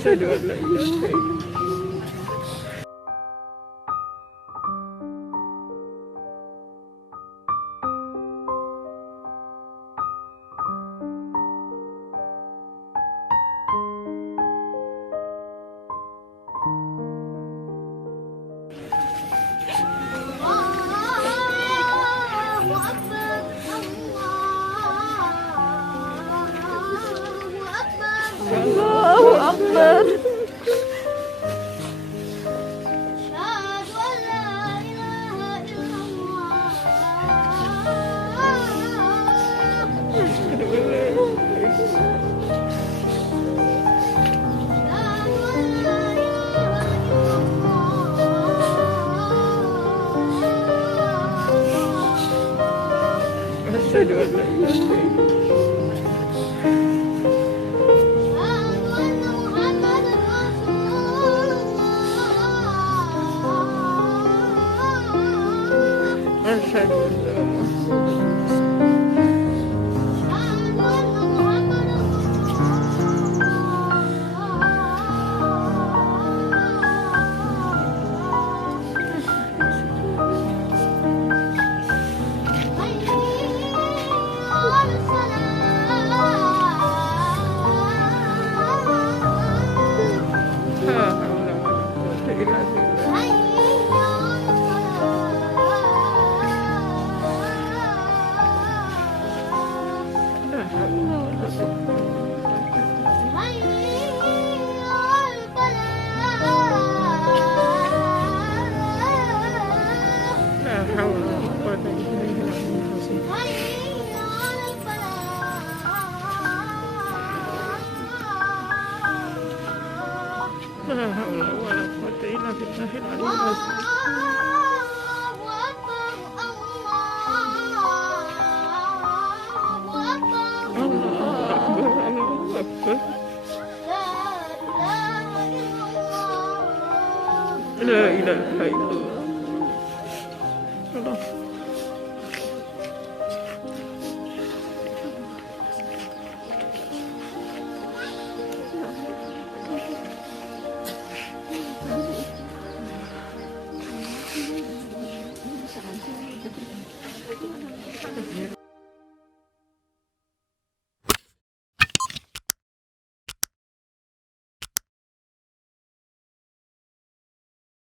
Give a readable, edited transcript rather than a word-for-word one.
أشهد أن لا إله إلا الله. الله أكبر. أشهد أن لا إله إلا الله. أشهد أن لا لا حول ولا قوة إلا بالله العلي العظيم. الله أكبر. لا إله إلا الله.